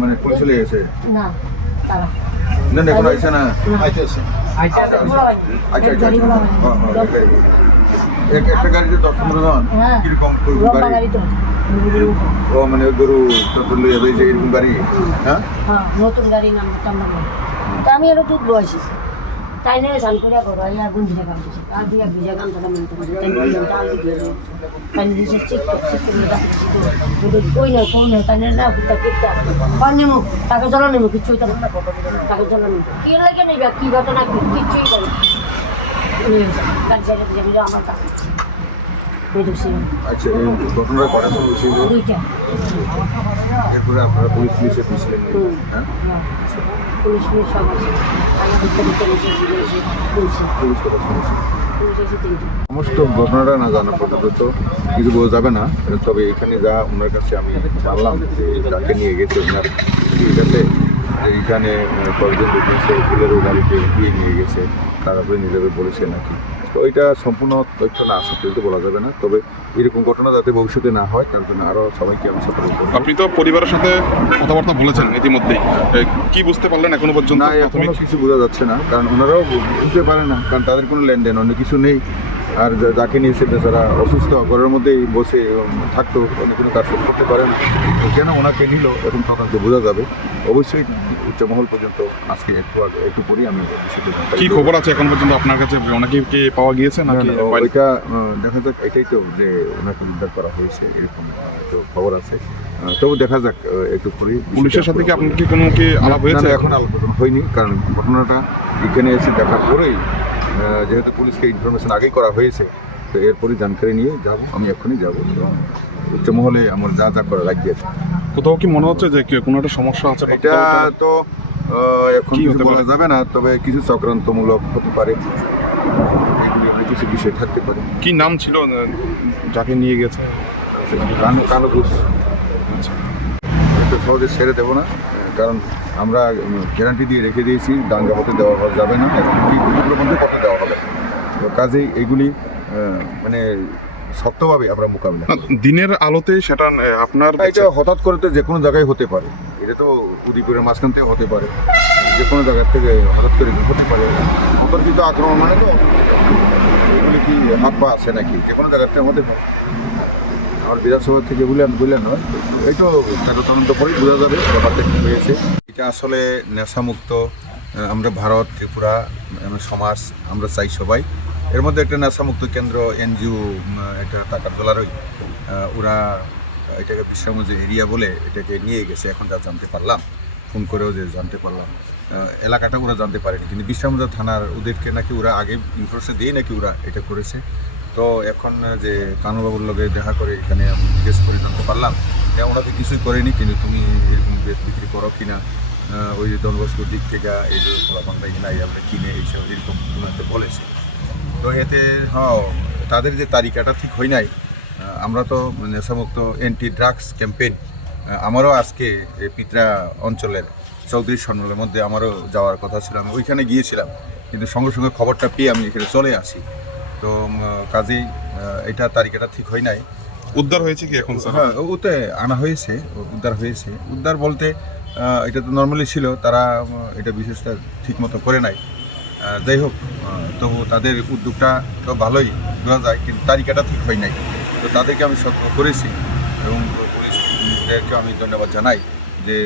মানে পুলিশ চলে গেছে না তারা না এখন আইসে না আইতেছে আচ্ছা আচ্ছা একটা গাড়িতে 10-15 জন হ্যাঁ। কিরকম লম্বা গাড়ি গাড়ি তো ও মানে গরু তো লইয়া যাইছে এরকম গাড়ি হ্যাঁ হ্যাঁ নতুন গাড়ি নাম্বার তা আমি এর দুধ বয়সি তাই নিয়ে স্নান করিয়া করো ইয়া গুঞ্জিটা কাম দিছি আর দিয়া ভিজা কাম টাকা মেনতে তাই নিয়ে তাল দিয়ে তাই নিয়ে চেক করে রাখছি কই না কোন না তাই না বুঝতা কিটা পানি মু টাকা জ্বালা নেব কিছু তো না টাকা জ্বালা নেব কি লাগে নেবে কি ঘটনা কিছুই করে কাজ ছেড়ে দিয়ে আমার কাছে আচ্ছা এই ঘটনাটা কটার সময় ছিল দুইটা এরপরে আপনারা পুলিশ পুলিশে দিয়েছিলেন হ্যাঁ পুলিশ সব আছে আমি দিতে পুলিশ পুলিশ কথা শুনেছি এসে তিনটা সমস্ত ঘটনাটা না জানা পর্যন্ত তো কিছু বোঝা যাবে না তবে এখানে যা ওনার কাছে আমি জানলাম যে যাকে নিয়ে গেছে ওনার ঠিক আছে এইখানে কয়েকজন দেখেছে ফুলেরও গাড়িতে গিয়ে নিয়ে গেছে তারপরে নিজেকে বলেছে নাকি তো এটা সম্পূর্ণ তথ্য না আসা পর্যন্ত বলা যাবে না তবে এরকম ঘটনা যাতে ভবিষ্যতে না হয় তার জন্য আরও সবাইকে আমি সতর্ক করব। আপনি তো পরিবারের সাথে কথাবার্তা বলেছেন ইতিমধ্যেই কি বুঝতে পারলেন এখনো পর্যন্ত না এখনও কিছু বোঝা যাচ্ছে না কারণ ওনারাও বুঝতে পারে না কারণ তাদের কোনো লেনদেন অন্য কিছু নেই আর যাকে নিয়েছে বেচারা অসুস্থ ঘরের মধ্যেই বসে থাকতো অন্য কোনো কাজ শেষ করতে পারে না কেন ওনাকে নিল এখন তদন্তে বোঝা যাবে অবশ্যই উচ্চমহল পর্যন্ত আজকে একটু পরেই আমি কি খবর আছে এখন পর্যন্ত আপনার কাছে অনেকেই কি পাওয়া গিয়েছে নাকি ওইটা দেখা যাক এটাই তো যে ওনাকে উদ্ধার করা হয়েছে এরকম তো খবর আছে তবু দেখা যাক একটু পরেই পুলিশের সাথে কি আপনার কি কোনো কি আলাপ হয়েছে এখন আলোচনা হয়নি কারণ ঘটনাটা এখানে এসে দেখার পরেই যেহেতু পুলিশকে ইনফরমেশন আগেই করা হয়েছে তো এরপরই জানকারি নিয়ে যাব আমি এখনই যাব এবং উচ্চমহলে আমার যা যা করা লাগিয়ে আছে কোথাও কি মনে হচ্ছে যে কোনো একটা সমস্যা আছে এটা তো এখন কিছু বলা যাবে না তবে কিছু চক্রান্তমূলক হতে পারে এগুলি কিছু বিষয় থাকতে পারে কি নাম ছিল যাকে নিয়ে গেছে কালো ঘুষ একটু সহজে ছেড়ে দেবো না কারণ আমরা গ্যারান্টি দিয়ে রেখে দিয়েছি দাঙ্গা হতে দেওয়া যাবে না এগুলোর মধ্যে কথা দেওয়া হবে তো কাজেই এগুলি মানে শক্তভাবে আমরা মোকাবিলা দিনের আলোতে সেটা আপনার এটা হঠাৎ করে তো যে কোনো জায়গায় হতে পারে এটা তো উদয়পুরের মাঝখান থেকে হতে পারে যে কোনো জায়গার থেকে হঠাৎ করে হতে পারে অতর্কিত আক্রমণ মানে তো এগুলি কি হাত পা আছে নাকি যে কোনো জায়গার থেকে হতে পারে আমার বিধানসভা থেকে বললেন নয় এই তো তারা তদন্ত করেই বোঝা যাবে ব্যাপারটা কী হয়েছে এটা আসলে নেশামুক্ত আমরা ভারত ত্রিপুরা সমাজ আমরা চাই সবাই এর মধ্যে একটা নেশামুক্ত কেন্দ্র এনজিও একটা টাকার ডলারই ওরা এটাকে বিশ্রামজ এরিয়া বলে এটাকে নিয়ে গেছে এখন যা জানতে পারলাম ফোন করেও যে জানতে পারলাম এলাকাটা ওরা জানতে পারেনি কিন্তু বিশ্রামজা থানার ওদেরকে নাকি ওরা আগে ইনফরমেশন দিয়ে নাকি ওরা এটা করেছে তো এখন যে কানুবাবুর লগে দেখা করে এখানে আমি জিজ্ঞেস করে জানতে পারলাম ওনাকে কিছুই করেনি কিন্তু তুমি এরকম বিক্রি করো কিনা ওই যে ডনবস্কোর দিক থেকে এই যে ফলাফলটা নাই আমরা কিনে এইসব এরকম ওনাকে বলেছে তো এতে তাদের যে তালিকাটা ঠিক হয় নাই আমরা তো নেশামুক্ত অ্যান্টি ড্রাগস ক্যাম্পেইন আমারও আজকে পিত্রা অঞ্চলের চৌধুরী সন্ন্যালের মধ্যে আমারও যাওয়ার কথা ছিল আমি ওইখানে গিয়েছিলাম কিন্তু সঙ্গে সঙ্গে খবরটা পেয়ে আমি এখানে চলে আসি তো কাজেই এটা তালিকাটা ঠিক হয় নাই উদ্ধার হয়েছে কি এখন হ্যাঁ ওতে আনা হয়েছে উদ্ধার বলতে এটা তো নর্মালি ছিল তারা এটা বিশেষটা ঠিক মতো করে নাই যাই হোক তবু তাদের উদ্যোগটা তো ভালোই বোঝা যায় কিন্তু তালিকাটা ঠিক হয় নাই তো তাদেরকে আমি সতর্ক করেছি এবং পুলিশদেরকে আমি ধন্যবাদ জানাই যে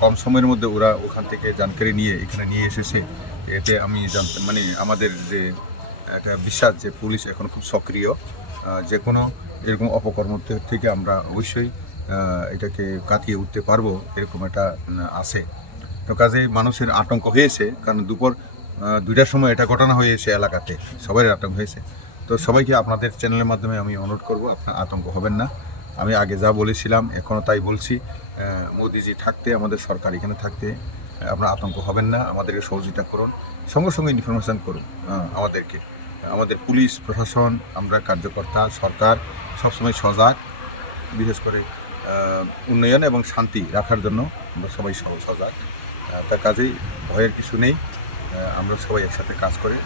কম সময়ের মধ্যে ওরা ওখান থেকে জানকারি নিয়ে এখানে নিয়ে এসেছে এতে আমি জানতাম মানে আমাদের যে একটা বিশ্বাস যে পুলিশ এখন খুব সক্রিয় যে কোনো এরকম অপকর্ম থেকে আমরা অবশ্যই এটাকে কাটিয়ে উঠতে পারবো এরকম একটা আছে তো কাজে মানুষের আতঙ্ক হয়েছে কারণ দুপুর 2টার সময় এটা ঘটনা হয়েছে এলাকাতে সবাই আতঙ্ক হয়েছে তো সবাইকে আপনাদের চ্যানেলের মাধ্যমে আমি অনুরোধ করব আপনার আতঙ্ক হবেন না আমি আগে যা বলেছিলাম এখনও তাই বলছি মোদিজি থাকতে আমাদের সরকার এখানে থাকতে আপনার আতঙ্ক হবেন না আমাদেরকে সহযোগিতা করুন সঙ্গে সঙ্গে ইনফরমেশান করুন আমাদেরকে আমাদের পুলিশ প্রশাসন আমরা কার্যকর্তা সরকার সবসময় সজাগ বিশেষ করে উন্নয়ন এবং শান্তি রাখার জন্য আমরা সবাই সজাগ তার কাজেই ভয়ের কিছু নেই আমরা সবাই একসাথে কাজ করে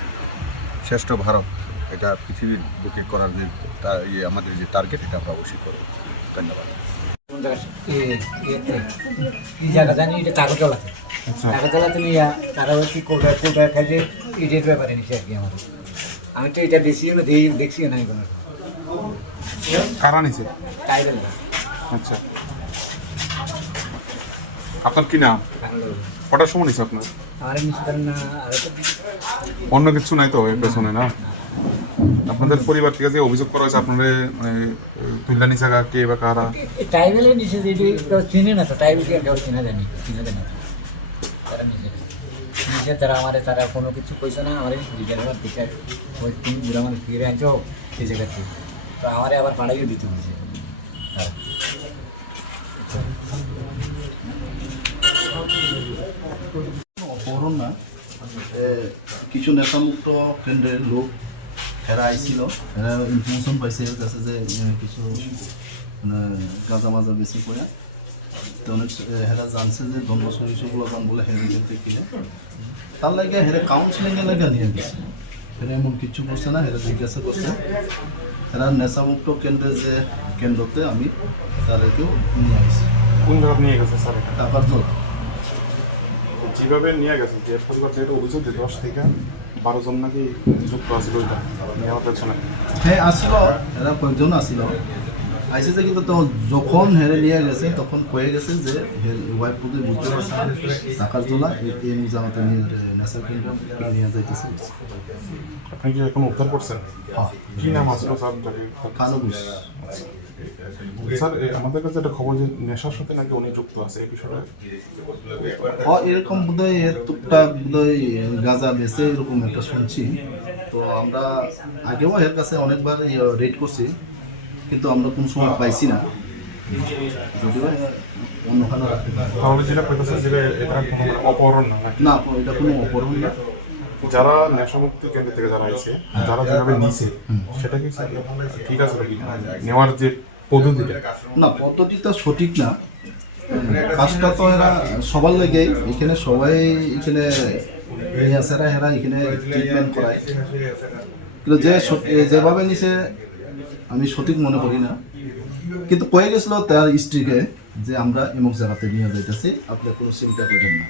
শ্রেষ্ঠ ভারত এটা পৃথিবীর বুকে করার যে আমাদের যে টার্গেট এটা আমরা অবশ্যই করব ধন্যবাদ জায়গা এই জায়গা জানি এটা কাগজলাতে আচ্ছা কাগজলাতে নিয়ে তারা কি কোটায় কোটায় খাইছে ইটের ব্যাপারে নিচ্ছে আর কি আমার আমি তো এটা বেশিও না দেখছিও না কোনো কারা নিছে টাইটেল না আচ্ছা আপনার কি নাম কটার সময় নিছে আপনার আমার মিস্টার না আর অন্য কিছু নাই তো এর পেছনে না আপনাদের পরিবার থেকে যে অভিযোগ করা হয়েছে আপনাদের তুল্লা নিচা কে বা কারা টাইবেলের নিচে যেটি তো চিনে না তো টাইবেলকে কেউ চিনা জানি না তারা নিজে তারা তারা কোনো কিছু পয়সা না আমার নিজের আমার বিচার ওই তুমি বুড়া মানে ফিরে আনছো সেই জায়গা থেকে তো আমারে আবার পাড়াইও দিতে হয়েছে অপহরণ না কিছু নেশামুক্ত কেন্দ্রের লোক এরা আইছিল এরা ইনফরমেশন পাইছে এর কাছে যে কিছু মানে গাঁজা মাজা বেশি করে তো অনেক হেরা জানছে যে জন্মশরী হিসেবে গান বলে হেরে যেতে কিনে তার লাগে হেরে কাউন্সিলিংয়ে লাগে নিয়ে গেছে হেরে এমন কিছু করছে না হেরা জিজ্ঞাসা করছে এরা নেশামুক্ত কেন্দ্রের যে কেন্দ্রতে আমি তাদেরকেও নিয়ে আসছি কোন জায়গা নিয়ে গেছে স্যার টাকার জল যেভাবে নিয়ে গেছে যে পরিবার যেটা অভিযোগ যে 10 থেকে 12 জন নাকি যুক্ত আছিল ওইটা নেওয়ার পেছনে হ্যাঁ আসছিল এরা কয়েকজন আসছিল আইসিতে কিন্তু তো যখন হেরে নিয়ে গেছে তখন কয়ে গেছে যে ওয়াইফ বুঝে বুঝতে পারছে না টাকার তোলা এই জামাতে নিয়ে নেশার কেন্দ্র নিয়ে যাইতেছে আপনি কি এখন উদ্ধার করছেন হ্যাঁ কি নাম আসলো স্যার তাকে কালো বুঝ স্যার আমাদের কাছে একটা খবর যে নেশার সাথে নাকি উনি যুক্ত আছে এই বিষয়টা এরকম বোধহয় এর টুকটাক বোধহয় গাঁজা বেছে এরকম একটা শুনছি তো আমরা আগেও এর কাছে অনেকবার রেড করছি কিন্তু আমরা কোনো সময় পাইছি না যদিও অন্যখানে রাখতে পারি তাহলে যেটা পেতেছে যে এটা কোনো অপহরণ না নাকি? না এটা কোনো অপহরণ না যারা নেশামুক্তি কেন্দ্র থেকে যারা আইছে যারা যেভাবে নিছে সেটা কি স্যার ঠিক আছে নাকি নেওয়ার যে পদ্ধতিটা না পদ্ধতিটা সঠিক না কাজটা তো এরা সবার লেগেই এখানে সবাই এখানে নিয়ে আসে এরা এখানে ট্রিটমেন্ট করায় কিন্তু যেভাবে নিছে আমি সঠিক মনে করি না কিন্তু কয়ে গেছিল তার স্ত্রীকে যে আমরা এমক জায়গাতে নিয়ে যাইতেছি আপনি কোনো চিন্তা করেন না